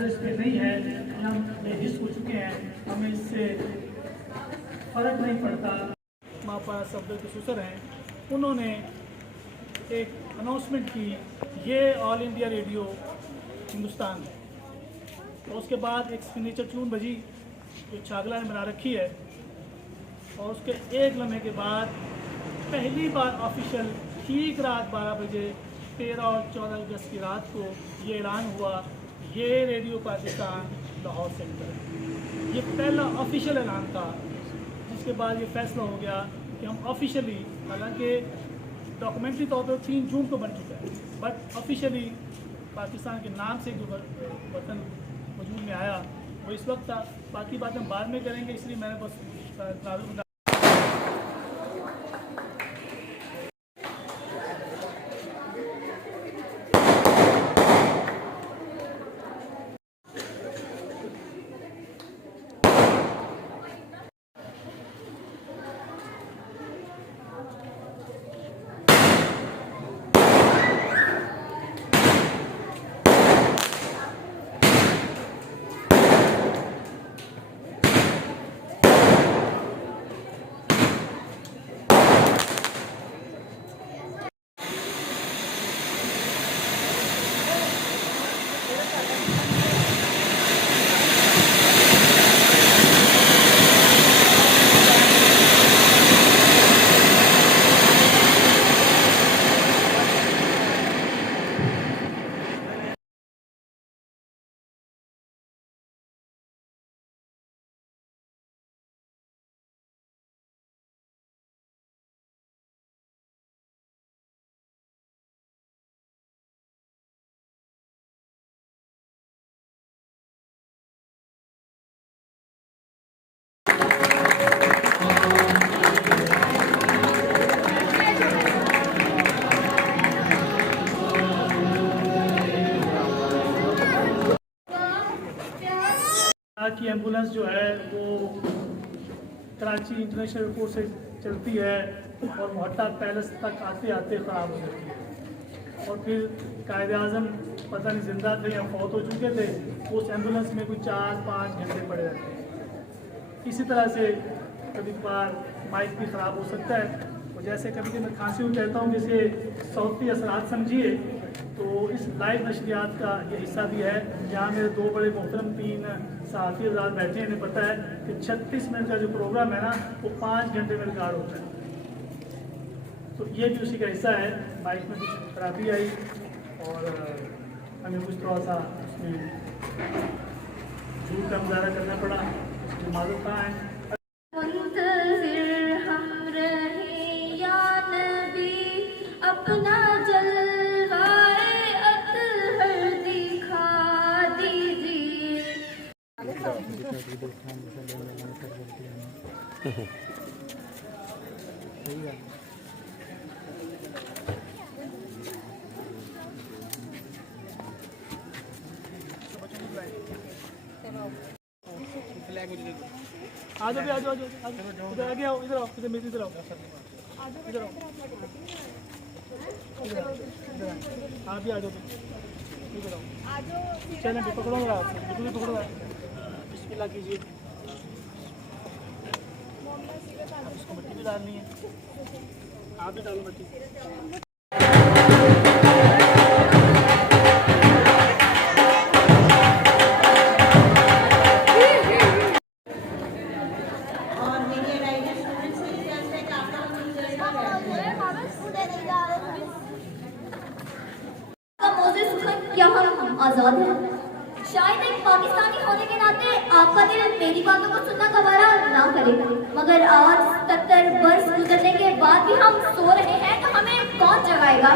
नज़र इस पर नहीं है, हम बेहिस हो चुके हैं, हमें इससे फ़र्क नहीं पड़ता। मापा सब्द सुसर हैं, उन्होंने एक अनाउंसमेंट की, ये ऑल इंडिया रेडियो हिंदुस्तान है। और उसके बाद एक सिग्नेचर ट्यून बजी जो छागला ने बना रखी है, और उसके एक लम्हे के बाद पहली बार ऑफिशियल ठीक रात 12 बजे 13 और 14 अगस्त की रात को ये ऐलान हुआ, ये रेडियो पाकिस्तान लाहौर सेंटर है। ये पहला ऑफिशियल ऐलान था, जिसके बाद ये फैसला हो गया कि हम ऑफिशियली, हालांकि डॉक्यूमेंट्री तौर पर 3 जून को बन चुका है, बट ऑफिशियली पाकिस्तान के नाम से जो वतन वजूद में आया वो इस वक्त था। बाकी बात हम बाद में करेंगे, इसलिए मैंने बस की एम्बुलेंस जो है वो कराची इंटरनेशनल एयरपोर्ट से चलती है और मोहट्टा पैलेस तक आते आते ख़राब हो जाती है, और फिर कायद आज़म पता नहीं जिंदा थे या फौत हो चुके थे, उस एम्बुलेंस में कोई 4-5 घंटे पड़े रहते हैं। इसी तरह से कभी कभार माइक भी ख़राब हो सकता है, और जैसे कभी कभी मैं खांसी में कहता हूँ जैसे सौती असरात समझिए, तो इस लाइव नशरियात का ये हिस्सा भी है, जहाँ मेरे 2 बड़े मोहतरम 3 सहाफ़ी हज़रात बैठे हैं। इन्हें पता है कि 36 मिनट का जो प्रोग्राम है ना, वो 5 घंटे में रिकॉर्ड होता है। तो ये भी उसी का हिस्सा है। बाइक में कुछ खराबी आई और हमें कुछ थोड़ा सा उसमें झूठ का मुजाहरा करना पड़ा, उसकी माजूर कहाँ है। अपना जलवाए अत्हर दिखा दीजिए। आ जाओ, आ जाओ, इधर आगे आओ, इधर आओ, इधर मेरी इधर आओ, इधर आओ, आप भी आ जाओ, इधर आओ, चलें भी पकड़ो मेरा, बिल्कुल भी पकड़ो, बिस्मिल्लाह कीजिए। इसको मिट्टी भी डालनी है, आप भी डालो मिट्टी। आजाद है। शायद एक पाकिस्तानी होने के नाते आपका दिल मेरी बातों को सुनना गवारा ना करे, मगर आज 70 वर्ष गुजरने के बाद भी हम सो रहे हैं तो हमें कौन जगाएगा।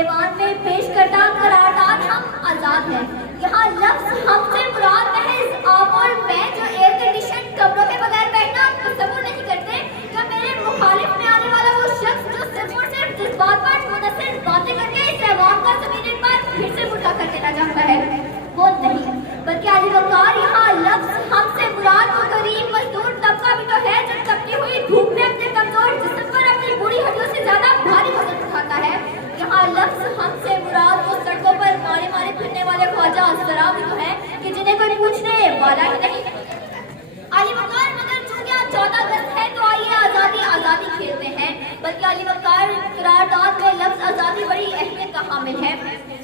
ऐवान में पेश करता करारदाद हम आजाद हैं। यहाँ लफ्ज हमसे मुराद महज आप और मैं जो एयर कंडीशन कमरों के बगैर बैठना तसव्वुर नहीं करते, या मेरे मुखालिफ में आने वाला वो शख्स जो सिर्फ और सिर्फ जज्बात पर मुनसिर बातें करके इस ऐवान का ज़मीन पर फिर से मुर्दा कर देना चाहता है, वो नहीं, बल्कि आली वकार यहाँ लफ्ज हमसे मुराद वो गरीब मजदूर तबका भी तो है जो तपती हुई धूप में अपने कमजोर जिस्म पर अपनी बुरी हड्डियों से ज्यादा भारी वजन उठाता है। यहाँ लफ्ज हमसे मुराद वो सड़कों पर मारे मारे फिरने वाले वाले ख्वाजा सरा भी तो हैं कि जिन्हें कोई पूछने वाला ही नहीं। अली वकार मगर चूंकि आज 14 अगस्त है तो आइए आजादी आजादी खेलते हैं। बल्कि अली वकार करारदाद में लफ्ज आजादी बड़ी अहमियत का हामिल है,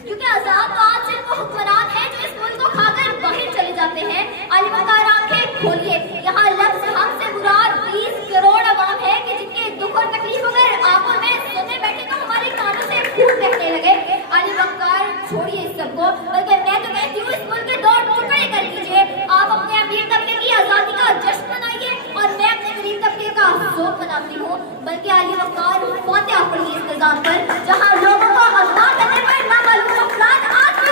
क्योंकि आजाद तो आज सिर्फ वो हुक्मरान है जो इस मुल्क को खाकर बाहर चले जाते हैं। अली वकार आंखें खोलिए, यहाँ लफ्ज हमसे मुराद 20 करोड़ अवाम है कि जिनके दुख और तकलीफ अगर आंखों में सुनने बैठे तो हमारे कानों से खून बहने लगे। अली वकार छोड़िए इस सबको, बल्कि मैं तो कहती हूँ इस मुल्क के 2 टुकड़े कर लीजिए। आप अपने अमीर तबके की आजादी का जश्न मनाइए और मैं अपने गरीब तबके का शोक मनाती हूँ। बल्कि अली वकार फातिहा पढ़िए इस निजाम पर जहाँ लोगों को अगवा करने पर नामालूम अफराद आज भी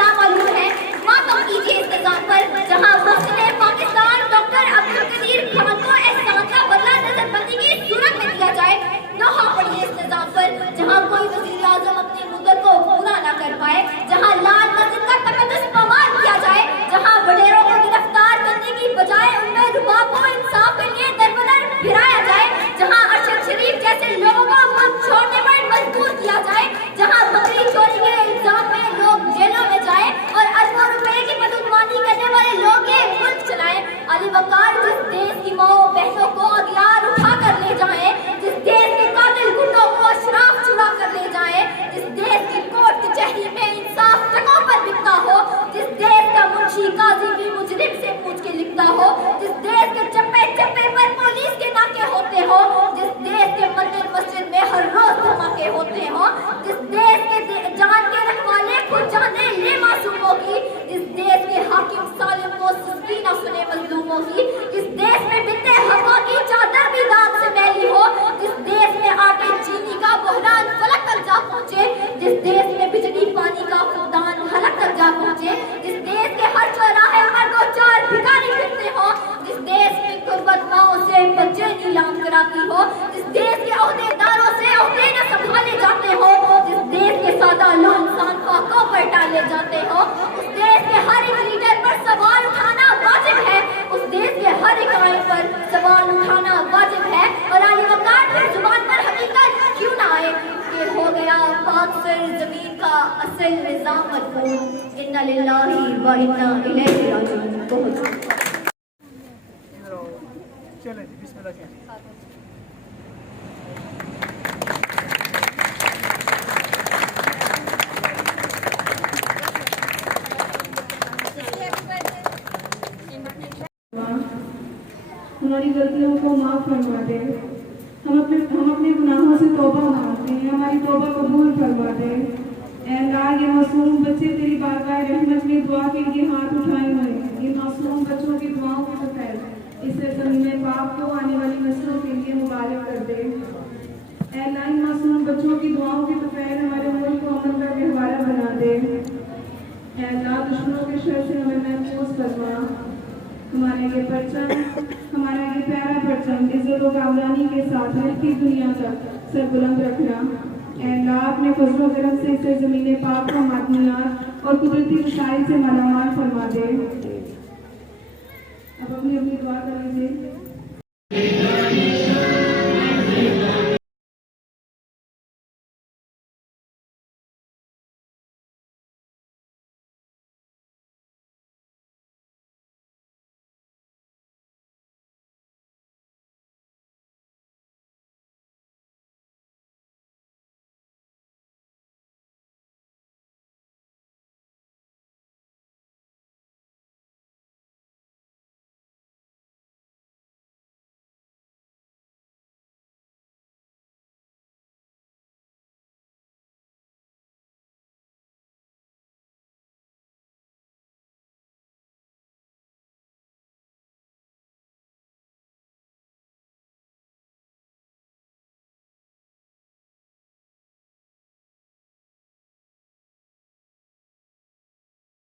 नामालूम है। मातम कीजिए इस निजाम पर जहाँ मुफ्ती पाकिस्तान डॉक्टर अब्दुल कदीर खान को एहसान का बदला नजरबंदी की सूरत में दिया जाए। नोहा पढ़िए इस निजाम पर जहाँ कोई वजीर आजम अपनी मुद्दत को पूरा न कर पाए, जहाँ लाल मस्जिद का तकद्दुस पमार किया जाए, जहाँ वडेरों को गिरफ्तार करने की बजाय उनमें रुबाब को इंसाफ के लिए दरबदर फिराया जाए, जहाँ अरशद शरीफ जैसे लोगों को मुल्क छोड़ने पर मजबूर किया जाए, जहाँ बकरी चोरी के इल्जाम में लोग जेलों में जाए और अरबों रुपए की बदगुमानी करने वाले लोग ये मुल्क चलाएं। अली वकार जिस देश की माओ बहनों को अगियार उठा कर ले जाए, जिस देश के कातिल गुंडों को शराब चुरा कर ले जाए, जिस देश की कोर्ट कचहरी में इंसाफ टकों पर बिकता हो, जिस देश का मुंशी काजी भी मुजरिम से पूछ के लिखता हो, जिस देश के चप्पे चप्पे पर पुलिस के नाके होते हो, जिस देश के मंदिर मस्जिद में हर रोज धमाके होते हो, जिस देश के जान के रखवाले खुद जाने ले मासूमों की, जिस देश के हाकिम सालिम को सुस्ती न सुने मजलूमों की, जिस देश में बिनते हवा की चादर भी दाग से मैली हो, जिस देश में आटे चीनी का बहरान फलक तक जा पहुंचे, जिस देश में बिजली पानी का फुकदान हलक तक जा पहुंचे, जिस देश के हर चौराहे पर 2-4 भिखारी फिरते हो, जिस देश में गुर्बत माओं से बच्चे नीलाम कराती हो, जिस देश के ओहदेदारों से ओहदे न संभाले जाते हो, जिस देश के सादा लोग इंसान को हकों पर डाले जाते हो, उस देश के हर एक लीडर पर सवाल उठाना वाजिब है, उस देश के हर एक आइन पर सवाल उठाना वाजिब है। और अली वकार की जुबान पर हकीकत क्यों ना आए कि हो गया पाक सर जमीन का असल निजाम मजबूत। इन्ना लिल्लाहि व इन्ना इलैहि राजिऊन। बहुत चलें जी, बिस्मिल्लाह कीजिए। हमारी गलतियों को माफ फरमा दे। हम अपने गुनाहों से तौबा मांगते हैं, हमारी तौबा कबूल फरमा दे। ऐ अल्लाह, ये मासूम बच्चे तेरी बारगाह रहमत में दुआ के लिए हाथ उठाए हुए हैं। ये मासूम बच्चों की दुआओं की तो खैर इससे ज़मीन पाक को आने वाली नस्लों के लिए मुबारक कर दे। ऐ अल्लाह, इन मासूम बच्चों की दुआओं की तो खैर हमारे मुल्क को अमन का गहवारा बना दे। ऐ अल्लाह, दुश्मनों के शर से हमें महफूज फरमा। हमारा ये परचम, हमारा ये प्यारा परचम इज्जत और कामरानी के साथ रहती दुनिया तक सर बुलंद रखना। ऐ अल्लाह, अपने फजल करम से इसे ज़मीन पाक को मादनियात और कुदरती वसाइल से मालामाल फरमा दे। अब अपनी अपनी दुआ कर लीजिए।